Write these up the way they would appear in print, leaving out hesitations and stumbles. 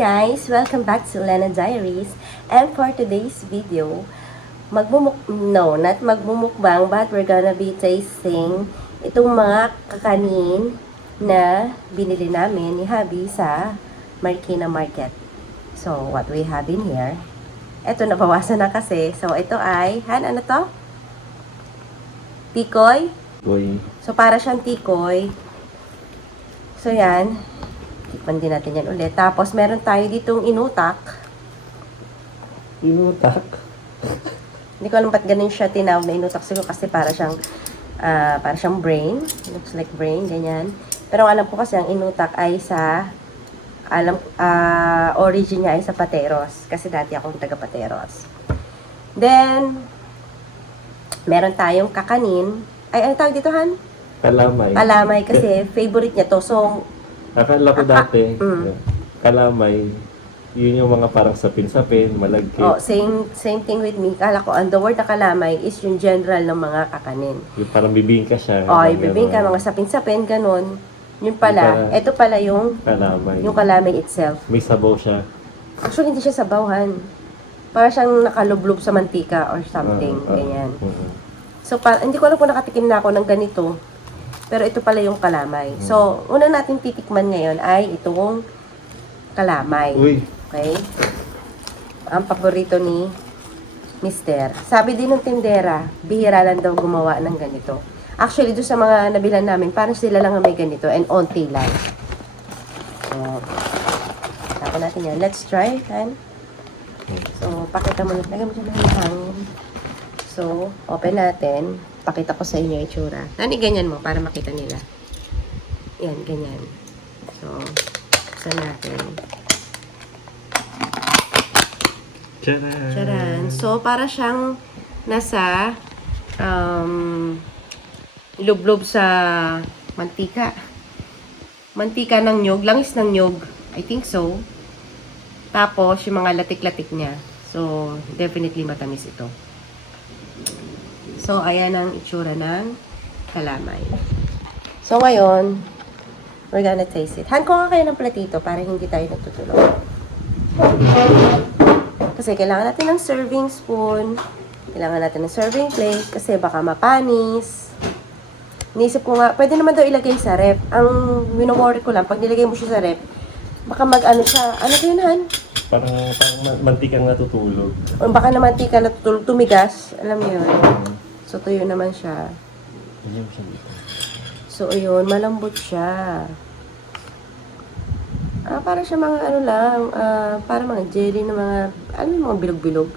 guys! Welcome back to Lena Diaries. And for today's video, not magmumukbang, but we're gonna be tasting itong mga kakanin na binili namin ni Habi sa Marikina Market. So, what we have in here, ito nabawasan na kasi. So, ito ay, ano to? Tikoy? Boy. So, para siyang tikoy. So, yan. Tikman din natin yan ulit. Tapos, meron tayo ditong inutak. Inutak? Hindi ko alam ba't ganun siya tinawag na inutak. Siguro kasi para siyang brain. Looks like brain, ganyan. Pero alam ko kasi ang inutak ay origin niya ay sa Pateros. Kasi dati akong taga Pateros. Then, meron tayong kakanin. Ay, ano tawag dito, Han? Kalamay. Kalamay kasi favorite niya to. So, Akala ko dati, kalamay, yun yung mga parang sapin-sapin, malagkit. oh, same thing with me. Kala ko, ang the word na kalamay is yung general ng mga kakanin. Yung parang bibingka siya. Oh, yung bibingka, mga sapin-sapin, ganun. Yun pala, ito pala yung kalamay itself. May sabaw siya. Actually, hindi siya sabawan. Para siyang nakalublob sa mantika or something, ganyan. So, hindi ko alam kung nakatikim na ako ng ganito. Pero ito pala yung kalamay. So, una natin titikman ngayon ay itong kalamay. Uy. Okay? Ang paborito ni Mister. Sabi din ng tindera, bihira lang daw gumawa ng ganito. Actually, doon sa mga nabilan namin, parang sila lang ang may ganito and onti lang. So, tapos natin yan. Let's try, Han. So, pakita mo. Lagyan mo siya ng hangin. So, open natin. Pakita ko sa inyo yung itsura. Nani, ganyan mo para makita nila. Yan, ganyan. So, buksan natin. Tcharan! Charan. So, para siyang nasa lublob sa mantika. Mantika ng nyog. Langis ng nyog. I think so. Tapos, yung mga latik-latik niya. So, definitely matamis ito. So, ayan ang itsura ng kalamay. So, ngayon, we're gonna taste it. Han, ko nga kayo ng platito para hindi tayo natutulog. Kasi kailangan natin ng serving spoon. Kailangan natin ng serving plate kasi baka mapanis. Inisip ko nga, pwede naman daw ilagay sa rep. Ang wino-worry ko lang, pag nilagay mo siya sa rep, baka mag-ano siya. Ano ba yun, Han? Parang mantikang natutulog. O baka na mantika natutulog, tumigas. Alam mo yun. So, tuyo naman siya. Ganyan siya dito. So, ayun, malambot siya. Para siya mga ano lang, para mga jelly na mga, mga bilog-bilog.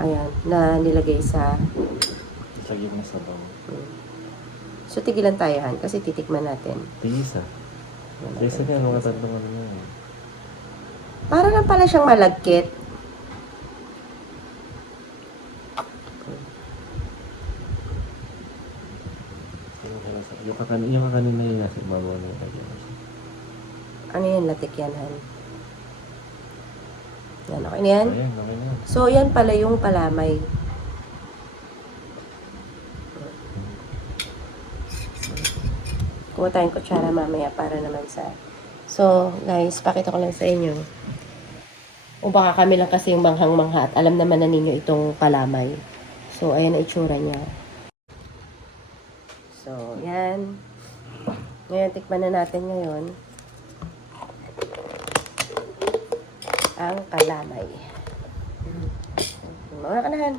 Ayan, na nilagay sa... Sa gitna sabaw. So, tigilan tayo, Han, kasi titikman natin. Tigisa. Tigisa nga, mga tatlong ano na. Para lang pala siyang malagkit. Yung kakanin na yun nasa ibabaw na yun. Ano yan, latik yan, Han? Yan, okay na yan? Ayan, okay na yan. So, yan pala yung palamay. Kuha tayong kutsara mamaya para naman sa... So, guys, pakita ko lang sa inyo. O baka kami lang kasi yung manghang-mangha at alam naman na ninyo itong kalamay. So, ayan ang itsura niya. So, yan. Ngayon, tikman na natin ngayon ang kalamay. Mga kanahan.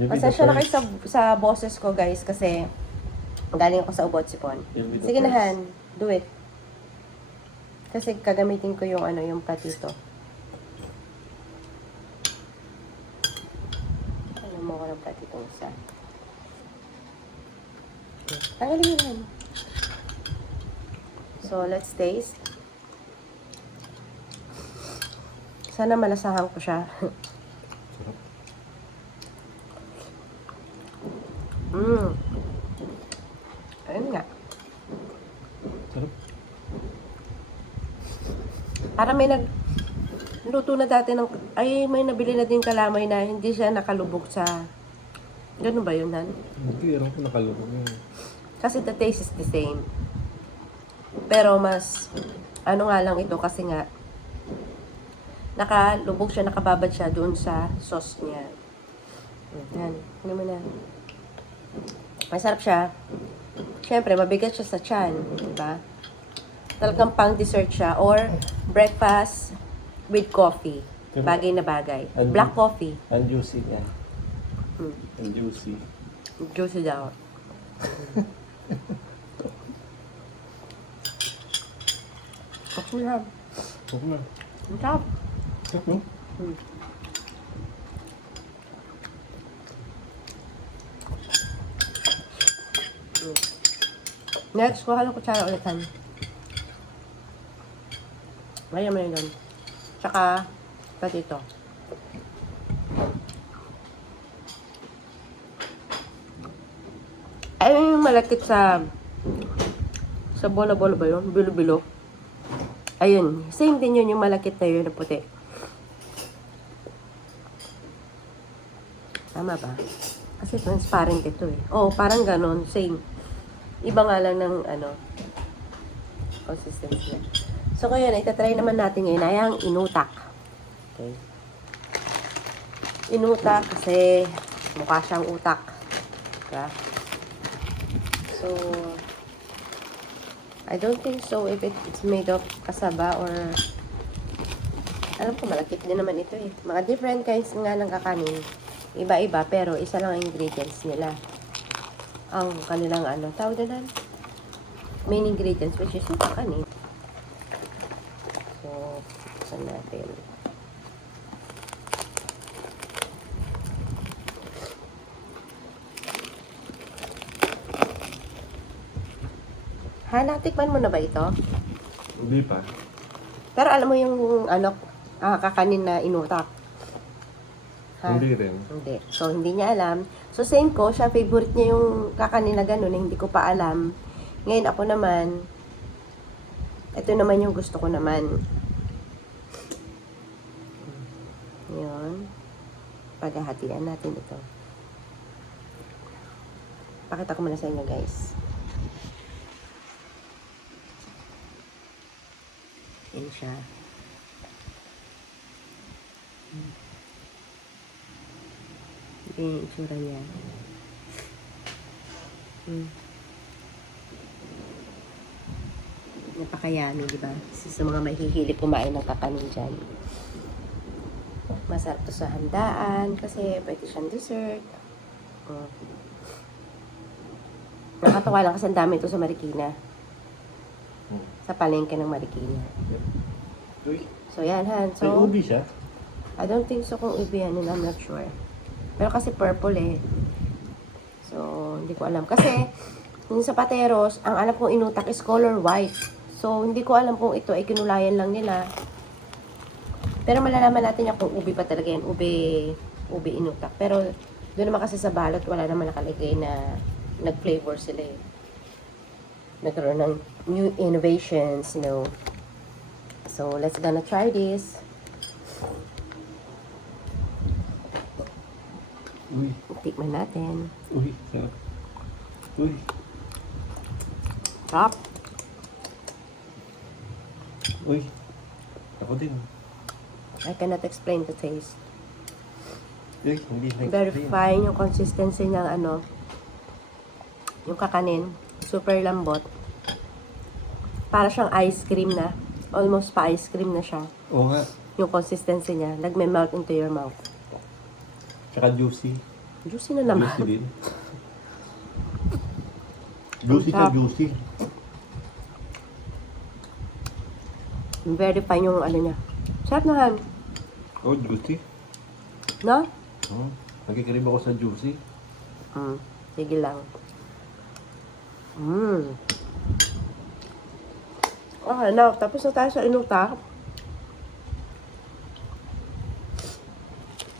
Pasensya na kayo sa boses ko, guys, kasi galing ako sa Ubot Sipon. Sige na, Han. Do it. Kasi kagamitin ko yung yung platito. Ano mo ko ng platito isa. Tanggalin mo, Han. So, let's taste. Sana malasahan ko siya. Ayun nga. Sarap. Para may luto na dati may nabili na din kalamay na hindi siya nakalubog sa... Ganun ba yun, Han? Hindi, alam ko nakalubog yun. Kasi the taste is the same. Pero mas Ano nga lang ito kasi nga, nakalubog siya, nakababad siya doon sa sauce niya. Yan. Ano mo na. Masarap siya. Siyempre, mabigat siya sa tiyan. Diba? Talagang pang dessert siya. Or breakfast with coffee. Bagay na bagay. Black coffee. Ang juicy niya. Hmm. Ang juicy. Juicy daw. Ako na. Huwag na. Ang sarap. Sarap, no? Hmm. Next, kuha ng kutsara ulitan. Ngayon mo na yun. Tsaka, pati ito. Ay, yung malakit sa bola-bola ba yun? Bilo-bilo. Ayun. Same din yun yung malakit na yun na puti. Tama ba? Kasi transparent ito eh. Oo, parang ganon. Same. Iba nga lang ng consistency. So, ngayon, itatry naman natin ngayon ay ang inutak. Okay. Inutak kasi mukha siyang utak. Diba? So, I don't think so if it's made of kasaba or alam ko malakit din naman ito eh. Mga different kinds nga ng kakanin. Iba-iba pero isa lang ang ingredients nila. Ang kanilang tawag na main ingredients which is yung kakanin. So, saan natin? Ha, natikman mo na ba ito? Hindi pa. Pero alam mo yung kakanin na inutak. Ha? Hindi rin. Hindi. So, hindi niya alam. So, same ko. Siya, favorite niya yung kakanin na gano'n na hindi ko pa alam. Ngayon, ako naman, ito naman yung gusto ko naman. Yun. Paghahatian natin ito. Pakita ko muna sa inyo, guys. Yan siya. Ito yung itsura niya. Napakayami, di ba? Sa mga mahihilig kumain ng kakanin dyan. Masarap to sa handaan kasi pwede siyang dessert. Nakatawa lang kasi ang dami ito sa Marikina. Sa palengke ng Marikina. Uy, So, yan, Han. may So, ubi siya? I don't think so kung ubi yan. I'm not sure. Pero kasi purple eh. So, hindi ko alam. Kasi, yung sa pateros, ang alam kong inutak is color white. So, hindi ko alam kung ito ay kinulayan lang nila. Pero malalaman natin yan kung ubi pa talaga yan. Ubi inutak. Pero, doon naman kasi sa balot, wala naman nakalagay na nag-flavor sila eh. Nagkaroon ng new innovations, you know. So, let's gonna try this. Uy, Tikman natin. uy, sarap. Uy, Sarap. uy. Ako din. I cannot explain the taste. Uy, hindi Very fine yung consistency ng yung kakanin. Super lambot. Para siyang ice cream na. Almost pa ice cream na siya. Oo nga. Yung consistency niya. Nagme-melt into your mouth. Tsaka juicy. Juicy na naman. Juicy din. Juicy ka, Sarap. juicy. Very fine yung niya. Sarap na Han. Oh, juicy. No? Oh, nagkikrib ako sa juicy. Sige lang. Okay na. Tapos na tayo sa inutak.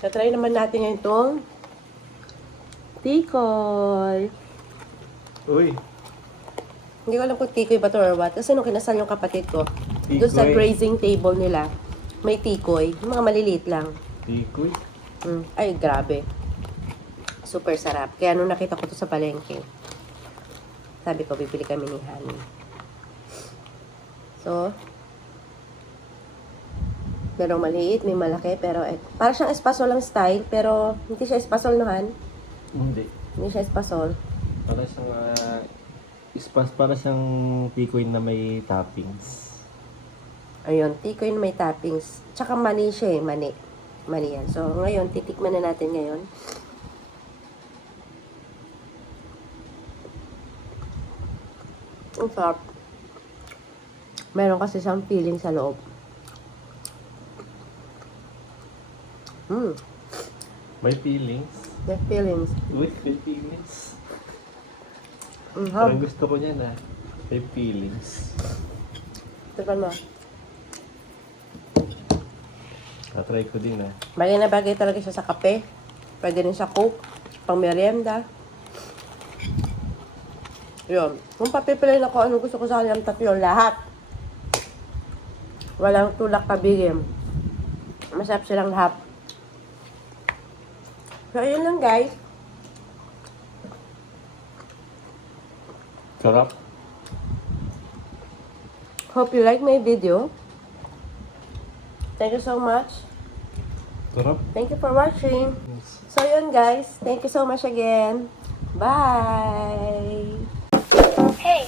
So, try naman natin ngayon itong tikoy. Uy, Hindi ko alam kung tikoy ba to or what. Kasi nung kinasal yung kapatid ko, doon sa Tikoy. grazing table nila, may tikoy. Yung mga maliliit lang. tikoy. Ay, grabe. Super sarap. Kaya nung nakita ko to sa palengke, sabi ko, bibili kami ni Honey. So, Merong maliit, may malaki, pero para siyang espasol ang style, pero hindi siya espasol nohan. Hindi. Hindi siya espasol. Para siyang para siyang tikoy na may toppings. Ayun, tikoy na may toppings. Tsaka mani siya eh, mani. Mani yan. So, ngayon, titikman na natin ngayon. Ang sarap. Meron kasi siyang feeling sa loob. May feelings. The feelings. With may feelings. Mm-hmm. Parang gusto ko niyan May feelings. Tignan mo. Tatry ko din Bagay na bagay talaga siya sa kape. Pwede rin sa coke. Pang merienda. Yun. Kung papipiliin ako anong gusto ko sa kanilang tatlo, lahat. Walang tulak kabigim. Masarap silang lahat. So, yun lang guys. Sarap. Hope you like my video. Thank you so much. Sarap. Thank you for watching. So, yun guys. Thank you so much again. Bye! Hey,